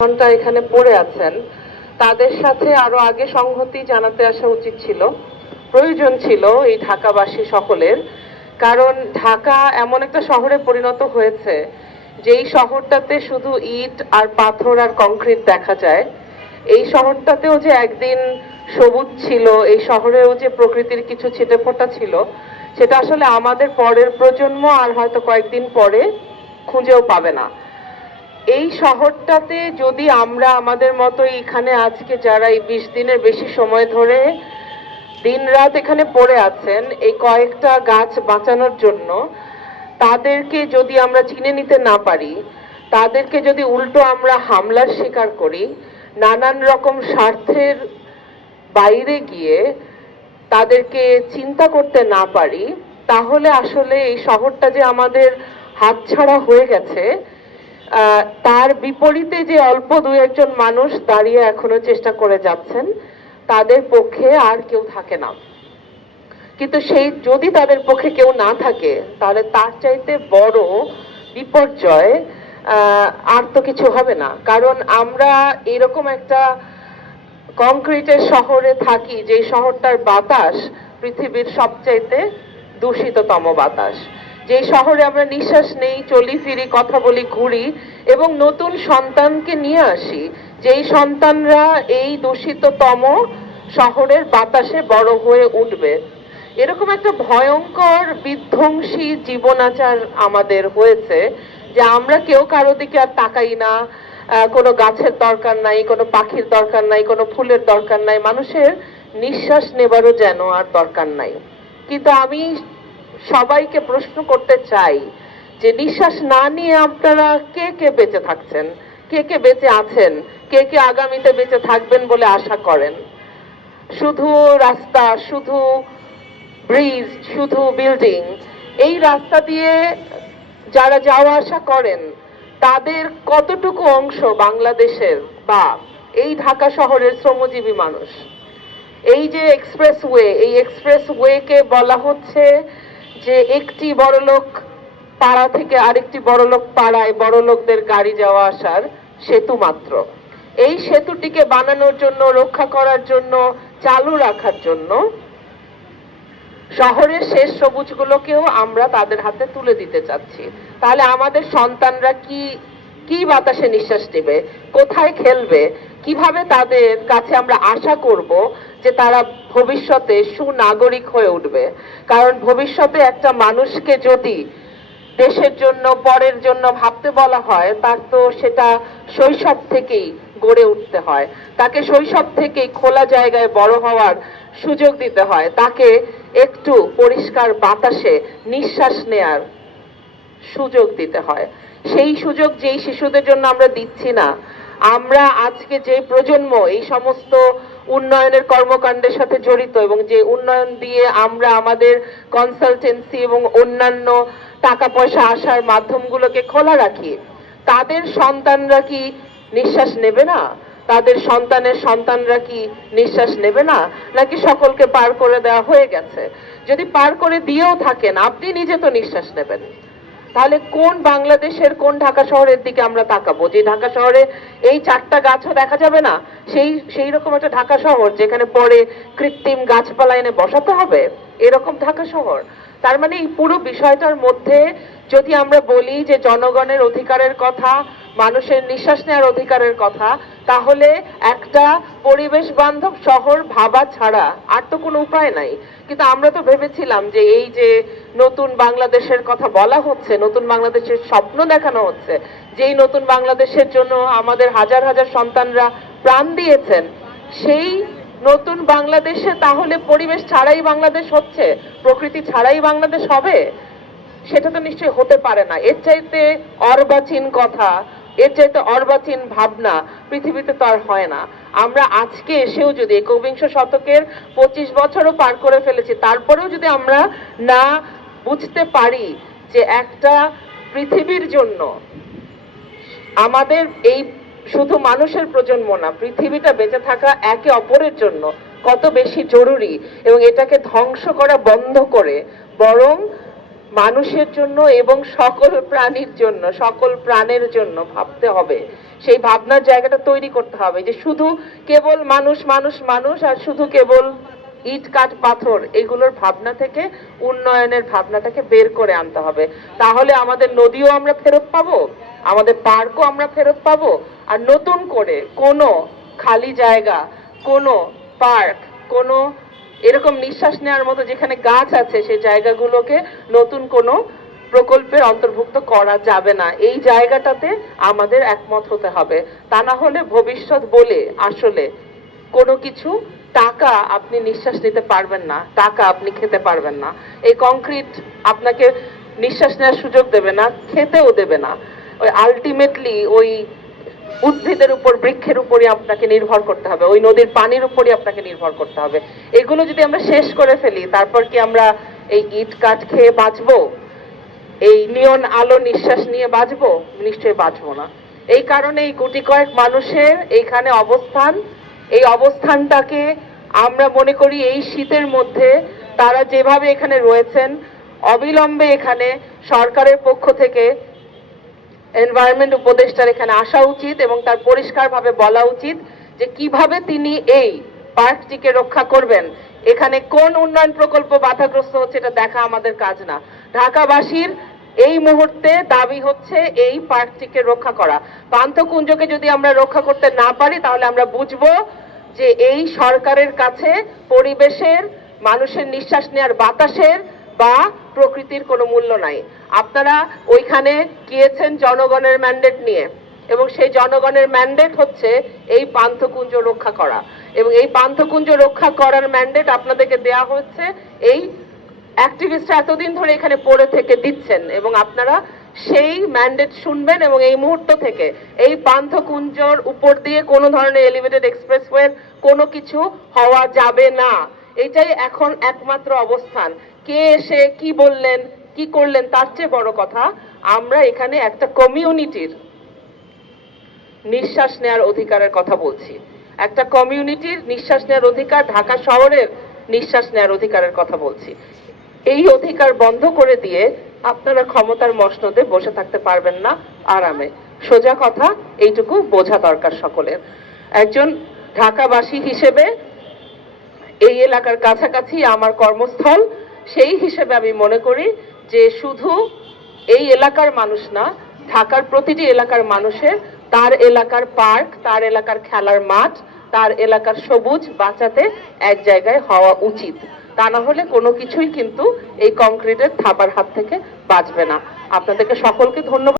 ঘণ্টা এখানে পড়ে আছেন, তাদের সাথে আরও আগে সংহতি জানাতে আসা উচিত ছিল। প্রয়োজন ছিল এই ঢাকাবাসী সকলের, কারণ ঢাকা এমন একটা শহরে পরিণত হয়েছে, যেই শহরটাতে শুধু ইট আর পাথর আর কংক্রিট দেখা যায়। এই শহরটাতেও যে একদিন সবুজ ছিল, এই শহরেও যে প্রকৃতির কিছু ছিটেফোঁটা ছিল, সেটা আসলে আমাদের পরের প্রজন্ম আর হয়তো কয়েকদিন পরে খুঁজেও পাবে না। এই শহরটাতে যদি আমরা আমাদের মতো এখানে আজকে যারা এই বিশ দিনের বেশি সময় ধরে দিনরাত এখানে পড়ে আছেন, এই কয়েকটা গাছ বাঁচানোর জন্য, তাদেরকে যদি আমরা চিনে নিতে না পারি, তাদেরকে যদি উল্টো আমরা হামলার শিকার করি, নানান রকম স্বার্থের বাইরে গিয়ে তাদেরকে চিন্তা করতে না পারি, তাহলে আসলে এই শহরটা যে আমাদের হাতছাড়া হয়ে গেছে তার বিপরীতে যে অল্প দু একজন মানুষ দাঁড়িয়ে এখনও চেষ্টা করে যাচ্ছেন, তাদের পক্ষে আর কেউ থাকে না। কিন্তু সেই যদি তাদের পক্ষে কেউ না থাকে, তাহলে তার চাইতে বড় বিপর্যয় আর তো কিছু হবে না। কারণ আমরা এরকম একটা কংক্রিটের শহরে থাকি যে শহরটার বাতাস পৃথিবীর সবচাইতে দূষিততম বাতাস। যে শহরে আমরা নিঃশ্বাস নেই, চলি ফিরি, কথা বলি, ঘুরি এবং নতুন সন্তানকে নিয়ে আসি, যেই সন্তানরা এই দূষিততম শহরের বাতাসে বড় হয়ে উঠবে। এরকম একটা ভয়ঙ্কর, বিধ্বংসী জীবনাচার আমাদের হয়েছে যে আমরা কেউ কারও দিকে আর তাকাই না কোনো গাছের দরকার নাই, কোনো পাখির দরকার নাই, কোনো ফুলের দরকার নাই, মানুষের নিঃশ্বাস নেবারও যেন আর দরকার নাই। কিন্তু আমি সবাইকে প্রশ্ন করতে চাই যে নিঃশ্বাস না নিয়ে আপনারা কে কে বেঁচে থাকছেন? কে কে বেঁচে আছেন? কে কে আগামীতে বেঁচে থাকবেন বলে আশা করেন? শুধু রাস্তা, শুধু ব্রিজ, শুধু বিল্ডিং, এই রাস্তা দিয়ে যারা যাওয়া আসা করেন, তাদের কতটুকু অংশ বাংলাদেশের বা এই ঢাকা শহরের শ্রমজীবী মানুষ? এই যে এক্সপ্রেস ওয়ে এই এক্সপ্রেস ওয়েকে বলা হচ্ছে যে একটি বড়লোক পাড়া থেকে আরেকটি বড়লোক পাড়ায় বড়লোকদের গাড়ি যাওয়া আসার সেতু মাত্র। এই সেতুটিকে বানানোর জন্য, রক্ষা করার জন্য, চালু রাখার জন্য শহরের শেষ সবুজগুলোকেও আমরা তাদের হাতে তুলে দিতে চাচ্ছি। তাহলে আমাদের সন্তানরা কি কি বাতাসে নিঃশ্বাস নেবে, কোথায় খেলবে, কীভাবে তাদের কাছে আমরা আশা করব যে তারা ভবিষ্যতে সুনাগরিক হয়ে উঠবে। কারণ ভবিষ্যতে একটা মানুষকে যদি দেশের জন্য, পরের জন্য ভাবতে বলা হয়, তার তো সেটা শৈশব থেকেই গড়ে উঠতে হয়। তাকে শৈশব থেকেই খোলা জায়গায় বড় হওয়ার সুযোগ দিতে হয়। তাকে একটু পরিষ্কার বাতাসে নিঃশ্বাস নেয়ার সুযোগ দিতে হয়। সেই সুযোগ যেই শিশুদের জন্য আমরা দিচ্ছি না। আমরা আজকে যে প্রজন্ম এই সমস্ত উন্নয়নের কর্মকাণ্ডের সাথে জড়িত এবং যে উন্নয়ন দিয়ে আমরা আমাদের কনসালটেন্সি এবং অন্যান্য টাকা পয়সা আসার মাধ্যমগুলোকে খোলা রাখি, তাদের সন্তানরা কি নিঃশ্বাস নেবে না? তাদের সন্তানের সন্তানরা কি নিঃশ্বাস নেবে না? নাকি সকলকে পার করে দেওয়া হয়ে গেছে? যদি পার করে দিয়েও থাকেন, আপনি নিজে তো নিঃশ্বাস নেবেন। তাহলে কোন বাংলাদেশের কোন ঢাকা শহরের দিকে আমরা তাকাবো? যে ঢাকা শহরে এই চারটা গাছও দেখা যাবে না, সেই সেই রকম একটা ঢাকা শহর যেখানে পরে কৃত্রিম গাছপালা এনে বসাতে হবে? এরকম ঢাকা শহর। তার মানে এই পুরো বিষয়টার মধ্যে যদি আমরা বলি যে জনগণের অধিকারের কথা মানুষের নিঃশ্বাস নেওয়ার অধিকারের কথা, তাহলে একটা পরিবেশ বান্ধব শহর ভাবা ছাড়া আর তো কোনো উপায় নাই। কিন্তু আমরা তো ভেবেছিলাম যে এই যে নতুন বাংলাদেশের কথা বলা হচ্ছে, নতুন বাংলাদেশের স্বপ্ন দেখানো হচ্ছে, যেই নতুন বাংলাদেশের জন্য আমাদের হাজার হাজার সন্তানরা প্রাণ দিয়েছেন, সেই নতুন বাংলাদেশে তাহলে পরিবেশ ছাড়াই বাংলাদেশ হচ্ছে, প্রকৃতি ছাড়াই বাংলাদেশ হবে? সেটা তো নিশ্চয়ই হতে পারে না। এর চাইতে অর্বাচীন কথা এর চাইতে অর্বাচীন ভাবনা পৃথিবীতে তো আর হয় না। আমরা আজকে এসেও যদি একবিংশ শতকের পঁচিশ বছরও পার করে ফেলেছি, তারপরেও যদি আমরা না বুঝতে পারি যে একটা পৃথিবীর জন্য আমাদের এই শুধু মানুষের প্রজন্ম না, পৃথিবীটা বেঁচে থাকা একে অপরের জন্য কত বেশি জরুরি এবং এটাকে ধ্বংস করা বন্ধ করে, বরং মানুষের জন্য এবং সকল প্রাণীর জন্য, সকল প্রাণের জন্য ভাবতে হবে। সেই ভাবনার জায়গাটা তৈরি করতে হবে যে শুধু কেবল মানুষ মানুষ মানুষ আর শুধু কেবল ইট, কাঠ, পাথর এগুলোর ভাবনা থেকে, উন্নয়নের ভাবনাটাকে বের করে আনতে হবে। তাহলে আমাদের নদীও আমরা ফেরত পাবো, আমাদের পার্কও আমরা ফেরত পাবো আর নতুন করে কোনো খালি জায়গা, কোনো পার্ক, কোনো এরকম নিঃশ্বাস নেওয়ার মতো যেখানে গাছ আছে, সেই জায়গাগুলোকে নতুন কোনো প্রকল্পের অন্তর্ভুক্ত করা যাবে না। এই জায়গাটাতে আমাদের একমত হতে হবে। তা না হলে ভবিষ্যৎ বলে আসলে কোনো কিছু টাকা আপনি নিঃশ্বাস নিতে পারবেন না, টাকা আপনি খেতে পারবেন না। এই কংক্রিট আপনাকে নিঃশ্বাস নেওয়ার সুযোগ দেবে না, খেতেও দেবে না। ওই আলটিমেটলি ওই উদ্ভিদের উপর, বৃক্ষের উপরই আপনাকে নির্ভর করতে হবে। ওই নদীর পানির উপরই আপনাকে নির্ভর করতে হবে। এগুলো যদি আমরা শেষ করে ফেলি, তারপর কি আমরা এই ইট কাঠ খেয়ে বাঁচবো? এই নিয়ন আলো নিঃশ্বাস নিয়ে বাঁচবো? নিশ্চয়ই বাঁচবো না। এই কারণে এই গুটি কয়েক মানুষের এইখানে অবস্থান, এই অবস্থানটাকে আমরা মনে করি এই শীতের মধ্যে তারা যেভাবে এখানে রয়েছেন, অবিলম্বে এখানে সরকারের পক্ষ থেকে এনভায়রনমেন্ট উপদেষ্টার এখানে আসা উচিত এবং তার পরিষ্কারভাবে বলা উচিত যে কীভাবে তিনি এই পার্কটিকে রক্ষা করবেন। এখানে কোন উন্নয়ন প্রকল্প বাধাগ্রস্ত হচ্ছে এটা দেখা আমাদের কাজ না। ঢাকাবাসীর এই মুহূর্তে দাবি হচ্ছে এই পার্কটিকে রক্ষা করা। পান্থকুঞ্জকে যদি আমরা রক্ষা করতে না পারি, তাহলে আমরা বুঝব যে এই সরকারের কাছে পরিবেশের, মানুষের নিঃশ্বাস নেওয়ার বাতাসের বা প্রকৃতির কোনো মূল্য নাই। আপনারা ওইখানে গিয়েছেন জনগণের ম্যান্ডেট নিয়ে। এবং সেই জনগণের ম্যান্ডেট হচ্ছে এই পান্থকুঞ্জ রক্ষা করা। এবং এই পান্থকুঞ্জ রক্ষা করার ম্যান্ডেট আপনাদেরকে দেয়া হচ্ছে। এই অ্যাক্টিভিস্টরা এতদিন ধরে এখানে পড়ে থেকে দিচ্ছেন। এবং আপনারা সেই ম্যান্ডেট শুনবেন এবং এই মুহূর্ত থেকে এই পান্থকুঞ্জর উপর দিয়ে কোনো ধরনের এলিভেটেড এক্সপ্রেসওয়ের কোনো কিছু হওয়া যাবে না। এটাই এখন একমাত্র অবস্থান। কে এসে কি বললেন কি করলেন? তার চেয়ে বড় কথা, আমরা এখানে একটা কমিউনিটির নিঃশ্বাস নেওয়ার অধিকারের কথা বলছি। একটা কমিউনিটির নিঃশ্বাস নেওয়ার অধিকার, ঢাকা শহরের নিঃশ্বাস নেওয়ার অধিকারের কথা বলছি। এই অধিকার বন্ধ করে দিয়ে আপনারা ক্ষমতার মসনদে বসে থাকতে পারবেন না আরামে। সোজা কথা, এইটুকু বোঝা দরকার সকলের। একজন ঢাকাবাসী হিসেবে এই এলাকার কাছাকাছি আমার কর্মস্থল, সেই হিসেবে আমি মনে করি যে শুধু এই এলাকার মানুষ না, ঢাকার প্রতিটি এলাকার মানুষের, তার এলাকার পার্ক, তার এলাকার খেলার মাঠ, তার এলাকার সবুজ বাঁচাতে এক জায়গায় হওয়া উচিত। তা না হলে কোনো কিছুই কিন্তু এই কংক্রিটের থাবার হাত থেকে বাঁচবে না। আপনাদেরকে সকলকে ধন্যবাদ।